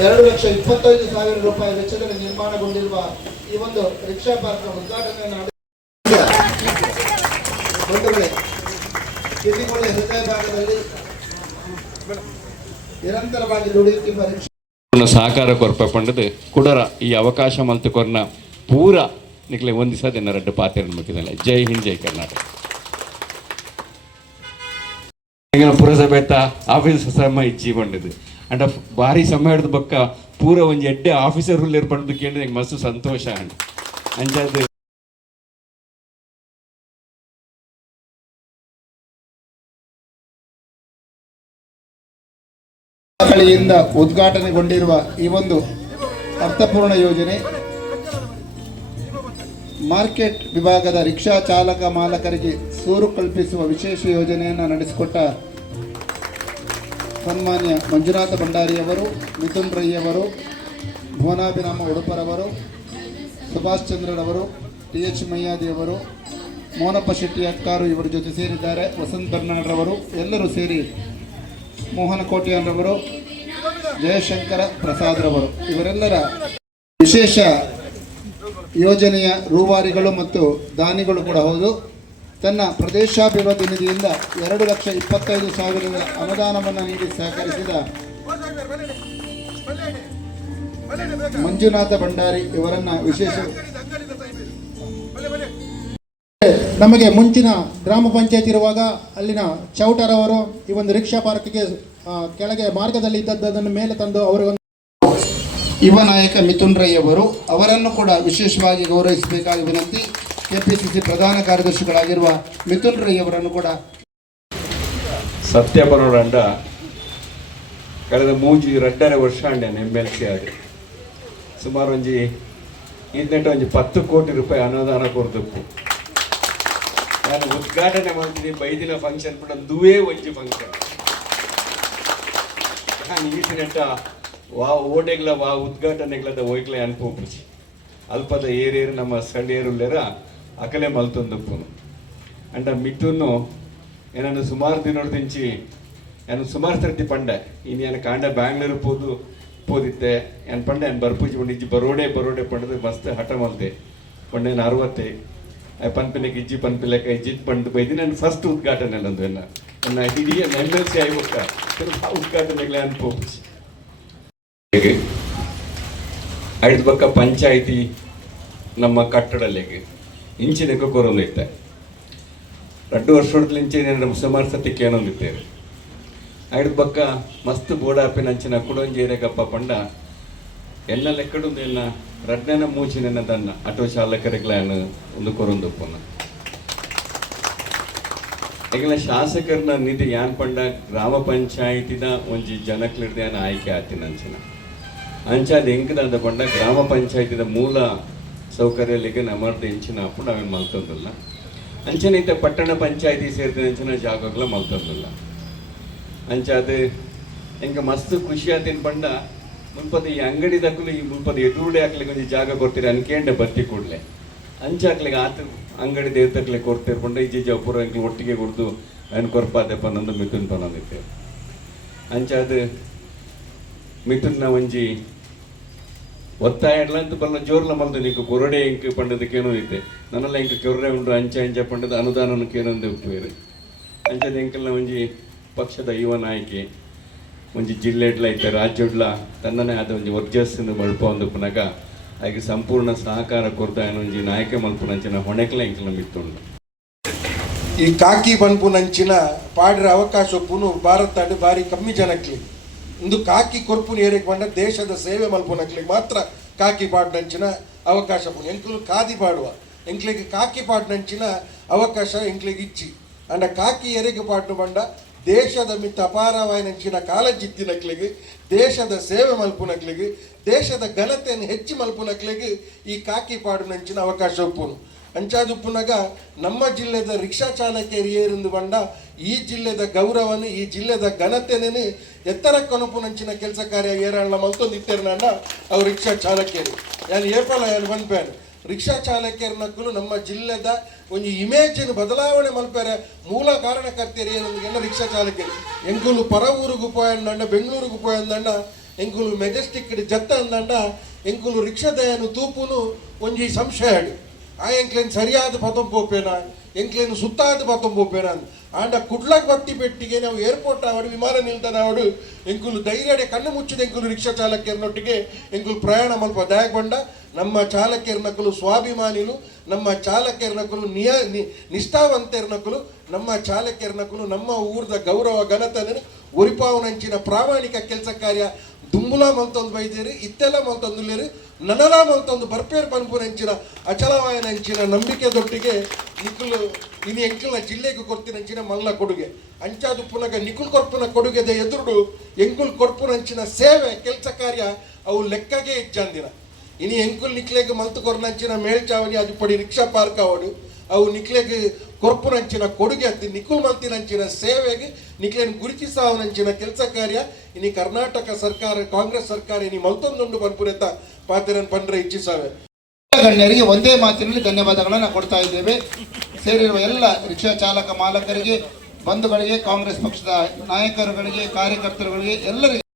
ಎರಡು ಲಕ್ಷ ಇಪ್ಪತ್ತೈದು ಸಾವಿರ ರೂಪಾಯಿ ವೆಚ್ಚದಲ್ಲಿ ನಿರ್ಮಾಣಗೊಂಡಿರುವ ಈ ಒಂದು ರಿಕ್ಷಾ ಪಾರ್ಕ್ ಉದ್ಘಾಟನೆಯನ್ನು ಹೃದಯ ಭಾಗದಲ್ಲಿ ನಿರಂತರವಾಗಿ ದುಡಿಯುತ್ತಿರುವ ರಿಕ್ಷಾ ಸಹಕಾರ ಕೊರಪ ಪಂಡದು ಕುಡರ ಈ ಅವಕಾಶ ಮಲ್ತು ಕೊರ್ನ ಪೂರ ನಿಕ್ಲೆ ಒಂದಿಸದ ರೆಡ್ಡು ಪಾತ್ರ ಮುಟ್ಟಿದಲ್ಲ ಜೈ ಹಿಂದ್ ಜೈ ಕರ್ನಾಟಕ. ಪುರಸಭೆ ಪುರಸಭೆತ ಆಫೀಸ್ ಸಮ ಇಜ್ಜಿ ಬಂಡದು ಅಂಡ ಭಾರಿ ಸಮಯ ಹಿಡಿದ ಬಕ್ಕ ಪೂರ ಒಂಜಿ ಎಡ್ಡೆ ಆಫೀಸರ್ ಹುಲ್ಲೇರ್ ಪಡೆದು ಕೇಳಿದ್ರೆ ನಂಗೆ ಮಸ್ತ್ ಸಂತೋಷ ಅಂಡ್ ಅಂಜಾದ ಉದ್ಘಾಟನೆಗೊಂಡಿರುವ ಈ ಒಂದು ಅರ್ಥಪೂರ್ಣ ಯೋಜನೆ, ಮಾರ್ಕೆಟ್ ವಿಭಾಗದ ರಿಕ್ಷಾ ಚಾಲಕ ಮಾಲಕರಿಗೆ ಸೂರು ಕಲ್ಪಿಸುವ ವಿಶೇಷ ಯೋಜನೆಯನ್ನು ನಡೆಸಿಕೊಟ್ಟ ಸನ್ಮಾನ್ಯ ಮಂಜುನಾಥ ಭಂಡಾರಿಯವರು, ಮಿಥುನ್ ರೈಯವರು, ಭುವನಾಭಿರಾಮ ಉಡುಪರವರು, ಸುಭಾಷ್ ಚಂದ್ರರವರು, ಟಿ ಎಚ್ ಮಯ್ಯಾದಿಯವರು ಮೋನಪ್ಪ ಶೆಟ್ಟಿ ಅಕ್ಕಾರು ಇವರ ಜೊತೆ ಸೇರಿದ್ದಾರೆ, ವಸಂತ್ ಬರ್ನಾಡ್ರವರು ಎಲ್ಲರೂ ಸೇರಿ ಮೋಹನ ಕೋಟ್ಯಾನ್ರವರು, ಜಯಶಂಕರ ಪ್ರಸಾದ್ರವರು. ಇವರೆಲ್ಲರ ವಿಶೇಷ ಯೋಜನೆಯ ರೂವಾರಿಗಳು ಮತ್ತು ದಾನಿಗಳು ಕೂಡ ಹೌದು. ತನ್ನ ಪ್ರದೇಶಾಭಿವೃದ್ಧಿ ನಿಧಿಯಿಂದ ಎರಡು ಲಕ್ಷ ಇಪ್ಪತ್ತೈದು ಸಾವಿರದ ಅನುದಾನವನ್ನು ನೀಡಿ ಸಹಕರಿಸಿದ ಮಂಜುನಾಥ ಭಂಡಾರಿ ಇವರನ್ನ ವಿಶೇಷ ನಮಗೆ ಮುಂಚಿನ ಗ್ರಾಮ ಪಂಚಾಯತ್ ಇರುವಾಗ ಅಲ್ಲಿನ ಚೌಟರವರು ಈ ಒಂದು ರಿಕ್ಷಾ ಪಾರ್ಕ್ಗೆ ಕೆಳಗೆ ಮಾರ್ಗದಲ್ಲಿ ಇದ್ದದ್ದನ್ನು ಮೇಲೆ ತಂದು ಅವರು ಯುವ ನಾಯಕ ಮಿಥುನ್ ರೈ ಅವರು ಅವರನ್ನು ಕೂಡ ವಿಶೇಷವಾಗಿ ಗೌರವಿಸಬೇಕಾಗಿ ವಿನಂತಿ. ಕೆಪಿಸಿಸಿ ಪ್ರಧಾನ ಕಾರ್ಯದರ್ಶಿಗಳಾಗಿರುವ ಮಿಥುನ್ ರೈ ಅವರನ್ನು ಕೂಡ ಸತ್ಯ ಬರೋಡಂಡ ಕಳೆದ ಮೂಜಿ ರಡ್ಡರೆ ವರ್ಷ ಎಂ ಎಲ್ ಸಿ ಆಗಿ. ಸುಮಾರು ಒಂಜಿ ಇಂದೆಂಟ ಒಂಜಿ ಪತ್ತು ಕೋಟಿ ರೂಪಾಯಿ ಅನುದಾನ ಕೊಡ್ದಪ್ಪು. ನಾನು ಉದ್ಘಾಟನೆ ಮಾಡ್ತೀನಿ, ಬೈದಿನ ಫಂಕ್ಷನ್ ಕೂಡ ದುವೇ ಒಂಜಿ ಫಂಕ್ಷನ್ ನಾನು ಈಸಿನೆಟ್ಟ ವಾ ಓಟೆಗ್ಲ, ವಾ ಉದ್ಘಾಟನೆಗ್ಲದ ಒಯ್ಗ್ಲೆ ಅನ್ಪೋಪುಜಿ ಅಲ್ಪದ ಏರೇರು ನಮ್ಮ ಸ್ಥಳೀಯರುಲ್ಲೆರ ಅಕಲೆ ಮಲ್ತೊಂದಪ್ಪುನು ಅಂಡ ಮಿಟ್ಟುನು ಏನನ್ನು ಸುಮಾರು ದಿನದಿಂಚಿ ಏನು ಸುಮಾರು ತರ್ತಿ ಪಂಡೆ. ಇನ್ನು ಏನು ಕಾಂಡ ಬ್ಯಾಂಗ್ಳೂರು ಪೋದು, ಪೋದಿತ್ತೆ, ಏನು ಪಂಡೆ, ಏನು ಬರ್ಪೂಜಿ ಪಂಡ ಬರೋಡೆ ಬರೋಡೆ ಪಂಡದು ಮಸ್ತ್ ಹಠ ಮಲ್ತೆ. ಪಂಡೆ ಏನು ಅರವತ್ತೆ. ಪನ್ಪಿಲೆಗೆ ಇಜ್ಜಿ, ಪನ್ಪಿಲೆಕ ಇಜ್ಜಿ ಪಂಡು ಬೈದಿ ನಾನು ಫಸ್ಟ್ ಉದ್ಘಾಟನೆ ನಂದು ಎನ್ನ ನನ್ನ ಇಡೀ ಎಂ ಎಲ್ ಸಿ ಆಯ್ಬಕ್ಕ. ಉದ್ಘಾಟನೆಗಳೇ ಅನ್ಪೋಚಿ ಐದು ಪಕ್ಕ ಪಂಚಾಯಿತಿ ನಮ್ಮ ಕಟ್ಟಡಲ್ಲಿಗೆ ಇಂಚಿನಕ್ಕೆ ಕೊರೊಂದಿತ್ತೆ ಎರಡು ವರ್ಷದಲ್ಲಿ ಇಂಚಿನ ಸುಮಾರು ಸತಿ ಕೇಳೊಂದಿದ್ದೇವೆ ಐದು ಬಕ್ಕ ಮಸ್ತ್ ಬೋಡಾಪಿನ ಅಂಚಿನ ಕುಡೊಂಜೇರೆ ಗಪ್ಪ ಪಂಡ ಎಲ್ಲ ಲೆಕ್ಕಡೊಂದು ಎಲ್ಲ ರಡ್ಡನ ಮೂಚಿನ ತನ್ನ ಆಟೋ ಚಾಲಕರಿಗ್ಲಾನು ಒಂದು ಕೊರೊಂದು ಕೊರೊಂದುಪ್ಪನ ಈಗಲ ಶಾಸಕರನ್ನ ನಿಧಿ ಯಾನ್ ಪಂಡ, ಗ್ರಾಮ ಪಂಚಾಯಿತಿದ ಒಂಜಿ ಜನಕ್ಲಿಡ್ದೆ ಆಯ್ಕೆ ಆತಿನ ಅಂಚಿನ. ಅಂಚಾದ ಎಂಕದ ಪಂಡ, ಗ್ರಾಮ ಪಂಚಾಯತಿದ ಮೂಲ ಸೌಕರ್ಯಲಿಗೆ ನಮರ್ದ ಇಂಚಿನ ಅಪ್ಪು ನಾವೇನು ಮಲ್ತಂದಿಲ್ಲ ಅಂಚನೆ ಇಂಥ ಪಟ್ಟಣ ಪಂಚಾಯತಿ ಸೇರಿದ ಅಂಚಿನ ಜಾಗಗಳ ಮಲ್ತದಿಲ್ಲ ಅಂಚ ಅದು ಮಸ್ತ್ ಖುಷಿ ಆತಿನ ಪಂಡ ಮುಲ್ಪದ ಈ ಅಂಗಡಿ ದಕ್ಕಲು ಈ ಮುಲ್ಪದ ಎದುರುಡೆ ಹಾಕ್ಲಿಕ್ಕೆ ಒಂದು ಜಾಗ ಕೊಡ್ತೀರಿ ಅನ್ಕೇಂಡೆ ಬತ್ತಿ ಅಂಚ ಅಂಚಾಕ್ಲಿಗೆ ಆತ ಅಂಗಡಿ ದೇವತಕ್ಲೆ ಕೊಡ್ತೀರಿ ಈ ಇಜ್ಜಿ ಜಪುರ ಅಂಕ್ಲಿ ಒಟ್ಟಿಗೆ ಕೊಡ್ದು ಅನ್ ಕೊರ್ಪಾದೆ ನಂದು ಮಿಥುನ್ ಅಂಚ ಅಂಚಾದ ಮಿಥುನ್ನ ಒಂಜಿ ಒತ್ತಾಯ ಇಡಲ ಅಂತ ಬಲ್ಲ ಜೋರ್ಲ ಮಲ್ದು ನೀವು ಕೊರಡೆ ಪಂಡದ ಪಂಡದಕ್ಕೇನೋ ಐತೆ ನನ್ನಲ್ಲ ಇಂಕ ಕೊರಡೆ ಉಂಡು, ಅಂಚೆ ಅಂಚೆ ಪಂಡದ ಅನುದಾನಕ್ಕೆ ಏನೊಂದು ಉಪ್ಪೇರು ಅಂಚದ ಎಂಕಲ್ನ ಒಂಜಿ ಪಕ್ಷದ ಯುವ ನಾಯಕಿ, ಒಂಜಿ ಜಿಲ್ಲೆಡ್ಲ ಐತೆ ರಾಜ್ಯಡ್ಲ ತನ್ನನೇ ಆದ ಒಂಜಿ ವರ್ಜಸ್ಸಿನ ಮಳಪ ಒಂದು ಪುನಗ, ಹಾಗೆ ಸಂಪೂರ್ಣ ಸಹಕಾರ ಕೊಡ್ತಾ ಒಂಜಿ ನಾಯಕ ಮಲ್ಪುನಂಚಿನ ಹೊಣೆಕ್ಲ ಎಂಕಲ್ನ ಮಿತ್ತುಂಡು. ಈ ಕಾಕಿ ಬನ್ಪುನಂಚಿನ ಪಾಡ್ರ ಅವಕಾಶ ಭಾರತ ಬಾರಿ ಕಮ್ಮಿ ಜನಕ್ಲಿ. ಇಂದು ಕಾಕಿ ಕೊರ್ಪು ಏರಿಕೆ ಬಂದ ದೇಶದ ಸೇವೆ ಮಲ್ಪುನಕ್ಲಿಗೆ ಮಾತ್ರ ಕಾಕಿ ಪಾಡ್ನಂಚಿನ ಅವಕಾಶ ಎಂಕ್ಲು ಕಾದಿ ಪಾಡುವ. ಎಂಕ್ಲಿಗೆ ಕಾಕಿ ಪಾಡ್ನಂಚಿನ ಅವಕಾಶ ಎಂಕ್ಲಿಗೆ ಇಚ್ಚಿ. ಅಂಡ ಕಾಕಿ ಎರಿಗೆ ಪಾಡ್ನು ಬಂಡ ದೇಶದ ಮಿತ್ತ ಅಪಾರವಾಯಿನಂಚಿನ ಕಾಲಜಿತ್ತಿನಕ್ಲಿಗೆ, ದೇಶದ ಸೇವೆ ಮಲ್ಪುನಕ್ಲಿಗೆ, ದೇಶದ ಘನತೆಯನ್ನು ಹೆಚ್ಚಿ ಮಲ್ಪುನಕ್ಲಿಗೆ ಈ ಕಾಕಿ ಪಾಡುನಂಚಿನ ಅವಕಾಶ ಒಪ್ಪುನು. ಅಂಚಾದುಪ್ಪುನಗ ನಮ್ಮ ಜಿಲ್ಲೆದ ರಿಕ್ಷಾ ಚಾಲಕಿಯರು ಏರಿಂದು ಬಂಡ ಈ ಜಿಲ್ಲೆದ ಗೌರವನು, ಈ ಜಿಲ್ಲೆದ ಘನತೆನೇ ಎತ್ತರ ಕೊನಪುನಂಚಿನ ಕೆಲಸ ಕಾರ್ಯ ಏರಣ್ಣ ಮಲ್ತೊಂದು ಇತ್ತೇರ್ನಂಡ ಅವ್ರು ರಿಕ್ಷಾ ಚಾಲಕಿಯರು ಯಾನ್ ಏಪಲ ಯಾನ್ ಬಂದ್ಪೇನು ರಿಕ್ಷಾ ಚಾಲಕಿಯರ್ನಕ್ಕೂ ನಮ್ಮ ಜಿಲ್ಲೆದ ಒಂದು ಇಮೇಜನ್ನು ಬದಲಾವಣೆ ಮಲ್ಪೇರೆ ಮೂಲ ಕಾರಣಕರ್ತರು ಏನಂದ್ರೆ ರಿಕ್ಷಾ ಚಾಲಕಿಯರು ಎಂಕುಲು ಪರ ಊರಿಗೂ ಪೋಯಂದಂಡ ಬೆಂಗಳೂರಿಗೂ ಪೋಯಂದಂಡ ಎಂಕುಲು ಮೆಜೆಸ್ಟಿಕ್ ಜತ್ತ ಅಂದಂಡ ಎಂಕುಲು ರಿಕ್ಷಾದಯನು ತೂಪುನು ಒಂಜಿ ಸಂಶಯ ಆ ಎಂಕ್ಲೇನು ಸರಿಯಾದ ಪದಂ ಪೋಪೇನ ಎಂಕ್ಲೇನು ಸುತ್ತಾದ ಪತಂ ಪೋಪೇನ ಅಂದ್. ಆಂಡ ಕುಡ್ಲಕ್ ಬತ್ತಿ ಪೆಟ್ಟಿಗೆ ನಾವು ಏರ್ಪೋರ್ಟ್ ಆವಡು ವಿಮಾನ ನಿಲ್ದಾಣ ಆವಡು ಎಂಕುಲು ಧೈರ್ಯಡೆ ಕಣ್ಣು ಮುಚ್ಚಿದ ಎಂಕುಲು ರಿಕ್ಷಾ ಚಾಲಕಿಯರನ್ನೊಟ್ಟಿಗೆ ಎಂಕುಲು ಪ್ರಯಾಣ ಮಲ್ಪ ದಯಗೊಂಡ ನಮ್ಮ ಚಾಲಕಿಯರ್ನಕಲು ಸ್ವಾಭಿಮಾನಿಲು, ನಮ್ಮ ಚಾಲಕಿಯರ್ನಕಲು ನಿಯ ನಿಷ್ಠಾವಂತರ್ನಕಲು, ನಮ್ಮ ಚಾಲಕಿಯರ್ನಕಲು ನಮ್ಮ ಊರದ ಗೌರವ ಘನತನ ಒರಿಪಾವನಂಚಿನ ಪ್ರಾಮಾಣಿಕ ಕೆಲಸ ಕಾರ್ಯ ದುಂಬುಲ ಮಂತೊಂದು ಬೈದೇರಿ ಇತ್ತೆಲ್ಲ ಮಲ್ತೊಂದುಲ್ಲೇರಿ ನನಲ ಮಲ್ತೊಂದು ಬರ್ಪೇರ್ ಇಂಚಿನ ನಂಬಿಕೆ ದೊಡ್ಡಿಗೆ ನಿಖುಲು ಇನಿ ಎಂಕಲ್ನ ಜಿಲ್ಲೆಗೆ ಕೊಡ್ತಿನಂಚಿನ ಮಲ್ಲ ಕೊಡುಗೆ. ಅಂಚಾದು ಪುನಗ ನಿಖುಲ್ ಕೊರ್ಪುನ ಕೊಡುಗೆದ ಎದುರುಡು ಎಂಕುಲ್ ಕೊರ್ಪುನಂಚಿನ ಸೇವೆ, ಕೆಲಸ ಕಾರ್ಯ, ಅವು ಲೆಕ್ಕಗೆ ಇಜ್ಜಂದಿನ ಇನಿ ಎಂಕುಲ್ ನಿಕ್ಲೆಗ್ ಮಲ್ತು ಕೊರ್ನಂಚಿನ ಮೇಲ್ಚಾವಣಿ ಅದು ಪಡಿ ರಿಕ್ಷಾ ಪಾರ್ಕ್ ಅವಡು ಅವು ನಿಕ್ಲೆಗ್ ಕೊರ್ಪುನಂಚಿನ ಕೊಡುಗೆ ಹತ್ತಿ ನಿಕುಲ್ ಮಲ್ತಿನಂಚಿನ ಸೇವೆಗೆ, ನಿಕ್ಲೆನ್ ಗುರುತಿಸಾವನಂಚಿನ ಕೆಲಸ ಕಾರ್ಯ. ಇನಿ ಕರ್ನಾಟಕ ಸರ್ಕಾರ, ಕಾಂಗ್ರೆಸ್ ಸರ್ಕಾರ ಇನಿ ಮಲ್ತೊಂದುಂಡು ಪನ್ಪುರೆತ ಪಾತಿರನ್ ಪಂಡ್ರೆ ಇಚ್ಛಿಸಾವೆ ಗಣ್ಯರಿಗೆ ಒಂದೇ ಮಾತಿನಲ್ಲಿ ಧನ್ಯವಾದಗಳನ್ನು ಕೊಡ್ತಾ ಇದ್ದೇವೆ. ಸೇರಿರುವ ಎಲ್ಲ ರಿಕ್ಷಾ ಚಾಲಕ ಮಾಲಕರಿಗೆ, ಬಂಧುಗಳಿಗೆ, ಕಾಂಗ್ರೆಸ್ ಪಕ್ಷದ ನಾಯಕರುಗಳಿಗೆ, ಕಾರ್ಯಕರ್ತರುಗಳಿಗೆ, ಎಲ್ಲರಿಗೆ